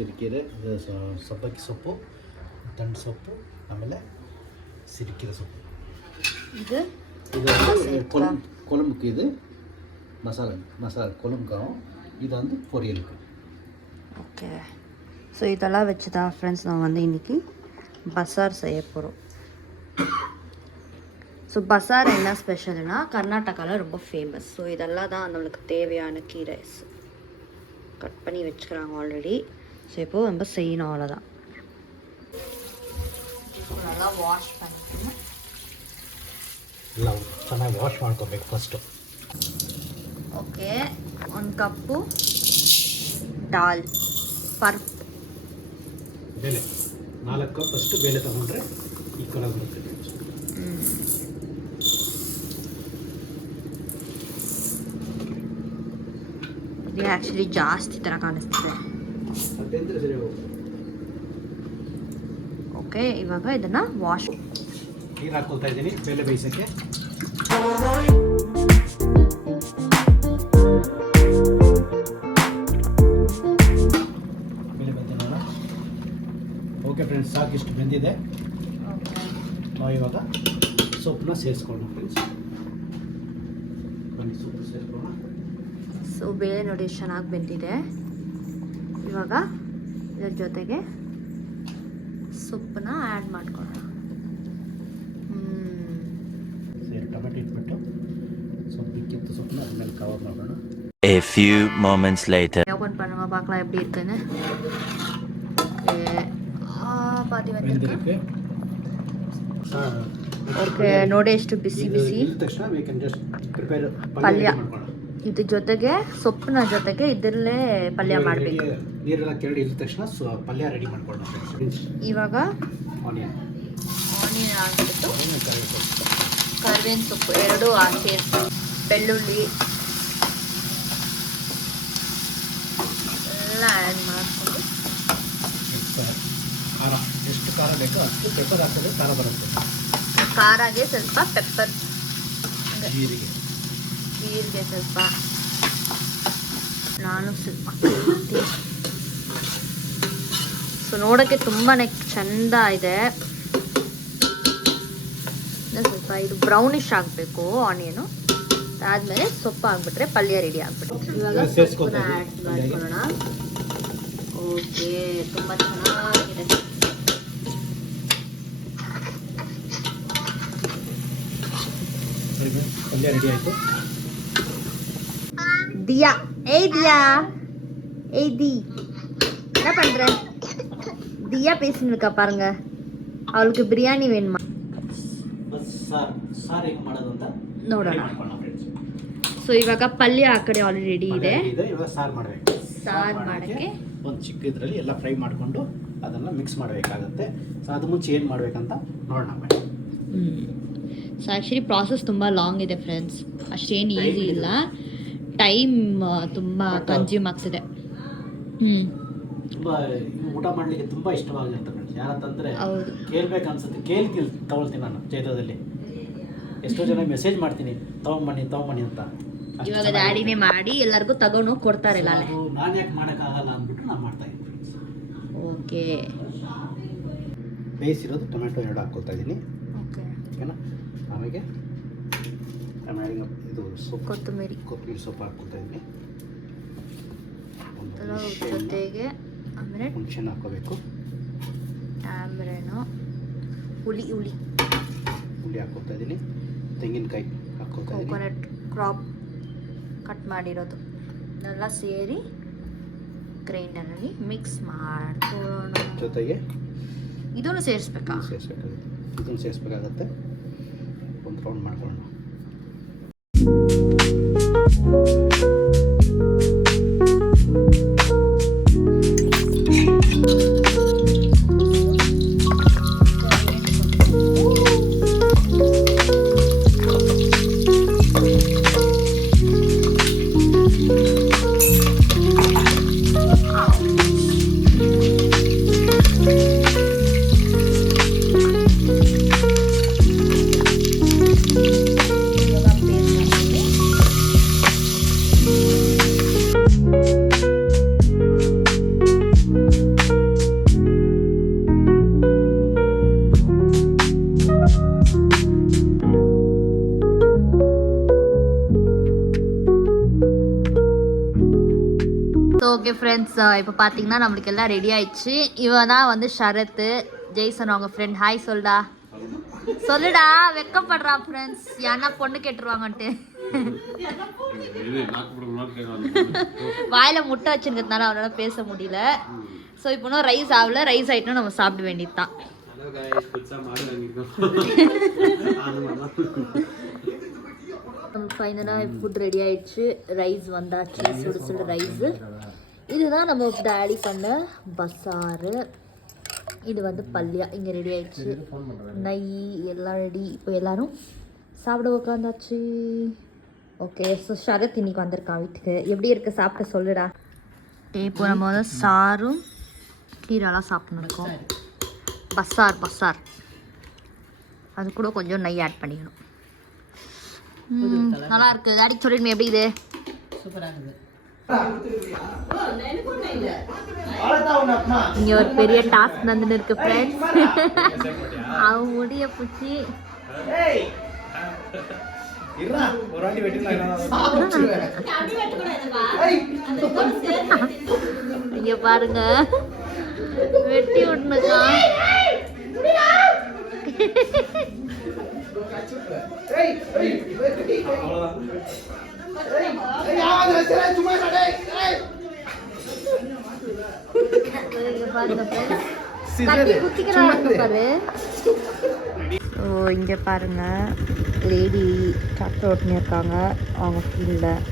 ಸಿರಿಕೆರೆ, ಸಬ್ಬಕ್ಕಿ ಸೊಪ್ಪು, ದಂಟು ಸೊಪ್ಪು, ಆಮೇಲೆ ಸಿರಿಕೆರೆ ಸೊಪ್ಪು. ಇದು கொழும்புக்கு இது மசாலா கொழும்புக்காகும். இது வந்து பொரியலுக்கு. ஓகே, ஸோ இதெல்லாம் வச்சு தான் ஃப்ரெண்ட்ஸ் நான் வந்து இன்றைக்கி பசார் செய்ய போகிறோம். ஸோ பசார் என்ன ஸ்பெஷல்னா கர்நாடகாவில் ரொம்ப ஃபேமஸ். ஸோ இதெல்லாம் தான் நம்மளுக்கு தேவையான கீரை கட் பண்ணி வச்சுக்கிறாங்க ஆல்ரெடி. ஸோ இப்போது நம்ம செய்யணும், அவ்வளோதான். நல்லா வாஷ் பண்ணிக்கணும். ಎಲ್ಲ ಚೆನ್ನಾಗಿ ವಾಶ್ ಮಾಡ್ಕೊಬೇಕು ಫಸ್ಟು. ಓಕೆ, 1 ಕಪ್ಪು ದಾಲ್ ಪರ್ಪ್ ಬೇಳೆ, 4 ಕಪ್ ಅಷ್ಟು ಬೇಳೆ ತಗೊಂಡ್ರೆ ಈಕ್ವಲ್ ಆಗಿ ಬರುತ್ತೆ. ಇದು ಆ್ಯಕ್ಚುಲಿ ಜಾಸ್ತಿ ಥರ ಕಾಣಿಸ್ತಿದೆ. ಓಕೆ, ಇವಾಗ ಇದನ್ನು ವಾಶ್ ನೀರು ಹಾಕ್ಕೊಳ್ತಾ ಇದ್ದೀನಿ ಬೇಳೆ ಬೇಯಿಸೋಕ್ಕೆ. ಬೇಳೆ ಬೆಂದಿಲ್ಲ. ಓಕೆ ಫ್ರೆಂಡ್ಸ್, ಸಾಕಿಷ್ಟು ಬೆಂದಿದೆ. ನಾವು ಇವಾಗ ಸೊಪ್ಪನ್ನ ಸೇರಿಸ್ಕೊಳ್ಳೋಣ ಫ್ರೆಂಡ್ಸ್. ಬನ್ನಿ ಸೊಪ್ಪು ಸೇರಿಸ್ಕೊಳ್ಳೋಣ. ಸೊ ಬೇಳೆ ನೋಡಿ ಚೆನ್ನಾಗಿ ಬೆಂದಿದೆ. ಇವಾಗ ಇದ್ರ ಜೊತೆಗೆ ಸೊಪ್ಪನ್ನ ಆ್ಯಡ್ ಮಾಡ್ಕೊಳ್ಳೋಣ. ಟೊಮೆಟೊ ಇಟ್ಬಿಟ್ಟು ಸೊಪ್ಪು ಕಿತ್ತು ಸೊಪ್ಪನ್ನ ಆಮೇಲೆ ಕವರ್ ಮಾಡೋಣ. A few moments later. Open பண்ணுங்க பார்க்கலாம் எப்படி இருக்குன்னு. பாதி வந்திருக்கு. ಓಕೆ, ನೋಡಿ ಎಷ್ಟು ಬಿಸಿ ಬಿಸಿ ಪಲ್ಯ. ಇದ್ರ ಜೊತೆಗೆ ಸೊಪ್ಪಿನ ಜೊತೆಗೆ ಇದರಲ್ಲೇ ಪಲ್ಯ ಮಾಡಬೇಕು. ನೀರೆಲ್ಲ ಕೆರಡಿ ಇದ್ದ ತಕ್ಷಣ ಪಲ್ಯ ರೆಡಿ ಮಾಡ್ಕೊಳ್ಳೋಣ. ಇವಾಗ ಆನಿಯನ್ ಹಾಕ್ಬಿಟ್ಟು ಕರಿಬೇವಿನ ಸೊಪ್ಪು ಎರಡು ಸೇರಿಸಿ, ಬೆಳ್ಳುಳ್ಳಿ ಎಲ್ಲ ಆ್ಯಡ್ ಮಾಡಿಕೊಂಡು ಖಾರ ಎಷ್ಟು ಖಾರ ಬೇಕೋ ಅಷ್ಟು ಪೆಪ್ಪರ್ ಹಾಕಿದ್ರೆ ಖಾರ ಬರುತ್ತೆ. ಖಾರಾಗೆ ಸ್ವಲ್ಪ ಪೆಪ್ಪರ್, ಜೀರಿಗೆ ಸ್ವಲ್ಪ, ನಾನು ಸ್ವಲ್ಪ. ಸೊ ನೋಡೋಕ್ಕೆ ತುಂಬಾ ಚೆಂದ ಇದೆ. ಸ್ವಲ್ಪ ಇದು ಬ್ರೌನಿಶ್ ಆಗಬೇಕು ಆನಿಯನು. ಆದಮೇಲೆ ಸೊಪ್ಪು ಹಾಕ್ಬಿಟ್ರೆ ಪಲ್ಯ ರೆಡಿ ಆಗ್ಬಿಟ್ಟು ಇವಾಗ ಸೊಪ್ಪನ್ನ ಆ್ಯಡ್ ಮಾಡ್ಕೊಳ್ಳೋಣ. ಓಕೆ, ತುಂಬ ಚೆನ್ನಾಗಿದೆ. ಪಲ್ಯ ರೆಡಿ ಆಯಿತು. தியா, தியா, தி என்ன பண்ற? தியா பேசின்னு இருக்கா பாருங்க. அவளுக்கு பிரியாணி வேணுமா? ಸಾರು ಹೇಗೆ ಮಾಡೋದು ಅಂತ ನೋಡೋಣ. ಸೊ ಇವಾಗ ಪಲ್ಯ ಆ ಕಡೆ ಆಲ್ರೆಡಿ ರೆಡಿ ಇದೆ. ಇವಾಗ ಸಾರು ಮಾಡಬೇಕು. ಸಾರು ಮಾಡೋಕ್ಕೆ ಒಂದು ಚಿಕ್ಕ ಇದರಲ್ಲಿ ಎಲ್ಲ ಫ್ರೈ ಮಾಡಿಕೊಂಡು ಅದನ್ನು ಮಿಕ್ಸ್ ಮಾಡಬೇಕಾಗುತ್ತೆ. ಸೊ ಅದು ಮುಂಚೆ ಏನು ಮಾಡಬೇಕಂತ ನೋಡೋಣ. ಸೊ ಆ್ಯಕ್ಚುಲಿ ಪ್ರಾಸೆಸ್ ತುಂಬ ಲಾಂಗ್ ಇದೆ ಫ್ರೆಂಡ್ಸ್, ಅಷ್ಟೇನು ಈಸಿ ಇಲ್ಲ. ಟೈಮ್ ತುಂಬ ಕನ್ಸ್ಯೂಮ್ ಆಗ್ತಿದೆ. ತುಂಬ ಊಟ ಮಾಡಲಿಕ್ಕೆ ತುಂಬ ಇಷ್ಟವಾಗಿರುತ್ತೆ ಫ್ರೆಂಡ್ಸ್. ಯಾರಂತಂದರೆ ಹೌದು, ಕೇಳ್ಬೇಕನ್ಸುತ್ತೆ. ಕೇಳಿ ತಗೊಳ್ತೀನಿ ನಾನು ಚೈತ್ರದಲ್ಲಿ. ಎಷ್ಟೋ ಜನ ಮೆಸೇಜ್ ಮಾಡ್ತೀನಿ ತೊಗೊಂಬನ್ನಿ ಅಂತ. ಇವಾಗ ಡ್ಯಾಡಿನೇ ಮಾಡಿ ಎಲ್ಲರಿಗೂ ತಗೊಂಡು ಕೊಡ್ತಾರಲ್ಲ. ನಾನು ಯಾಕೆ ಮಾಡೋಕ್ಕಾಗಲ್ಲ ಅಂದ್ಬಿಟ್ಟು ನಾನು ಮಾಡ್ತಾ ಇದ್ದೀನಿ. ಓಕೆ, ಬೇಯಿಸಿರೋದು ಟೊಮೆಟೊ 2 ಹಾಕ್ಕೊಳ್ತಾ ಇದ್ದೀನಿ. ಓಕೆನಾ? ಆಮೇಲೆ ಇದು ಸೊಪ್ಪು, ಕೊತ್ತಂಬರಿ ಸೊಪ್ಪು ಹಾಕ್ಕೊಳ್ತಾ ಇದ್ದೀನಿ. ಜೊತೆಗೆ ಆಮೇಲೆ ಹುಣಸೆಹಣ್ಣು ಹಾಕ್ಕೋಬೇಕು. ಆಮೇಲೇನು ಹುಳಿ ಹಾಕ್ಕೊಳ್ತಾ ಇದ್ದೀನಿ. ತೆಂಗಿನಕಾಯಿ ಹಾಕ್ಕೊಳ್ತಾ ಇದ್ದೀನಿ. ಕೋಕೋನಟ್ ಕ್ರಾಪ್ ಕಟ್ ಮಾಡಿರೋದು ಎಲ್ಲ ಸೇರಿ ಗ್ರೈಂಡರಲ್ಲಿ ಮಿಕ್ಸ್ ಮಾಡ್ಕೊಳ್ಳೋಣ. ಜೊತೆಗೆ ಇದನ್ನು ಸೇರಿಸ್ಬೇಕಾಗುತ್ತೆ. ಇದನ್ನು ಸೇರಿಸ್ಬೇಕಾಗತ್ತೆ. ಒಂದು ರೌಂಡ್ ಮಾಡ್ಕೊಳ್ಳೋಣ. ஓகே ஃப்ரெண்ட்ஸ், இப்போ பார்த்தீங்கன்னா நம்மளுக்கு எல்லாம் ரெடி ஆயிடுச்சு. இவன் தான் வந்து ஷரத், ஜெய்சன் அவங்க ஃப்ரெண்ட். ஹாய் சொல்டா, சொல்லுடா. வெக்கப்படுறா ஃப்ரெண்ட்ஸ், ஏன்னா பொண்ணு கேட்டுருவாங்கன்ட்டு. வாயில முட்டை வச்சுருக்கிறதுனால அவனால பேச முடியல. ஸோ இப்போ ரைஸ் ஆகல, ரைஸ் ஆகிட்டோம் நம்ம சாப்பிட வேண்டியது தான். ஃபைனலாக ஃபுட் ரெடி ஆயிடுச்சு. ரைஸ் வந்தாச்சு, சுடு சுடு ரைஸு. இதுதான் நம்ம டேடி பண்ண பசாரு. இது வந்து பல்லியா இங்கே ரெடி ஆயிடுச்சு. நெய் எல்லாம் ரெடி. இப்போ எல்லாரும் சாப்பிட உட்காந்தாச்சு. ஓகே, ஸோ ஷரத் இன்னைக்கு வந்திருக்கான் வீட்டுக்கு. எப்படி இருக்கு சாப்பிட சொல்லுடா. இப்போ நம்ம வந்து சாரும் கீரைலாம் சாப்பிட்ணும் இருக்கோம். பசார் அது கூட கொஞ்சம் நெய் ஆட் பண்ணிக்கணும். நல்லா இருக்கு. டாடி சொல்லிடுங்க எப்படி இது. இங்க ஒரு பெரிய டாஸ்க் நடந்துட்டு இருக்கு ஃப்ரெண்ட்ஸ். அவன் முடிய பிடிச்சி இங்க பாருங்க, வெட்டி விட்டுனுக்கா. இங்க பாருங்க, லேடி டிராக்டர் ஓட்டினு இருக்காங்க அவங்க ஃபீல்டில்.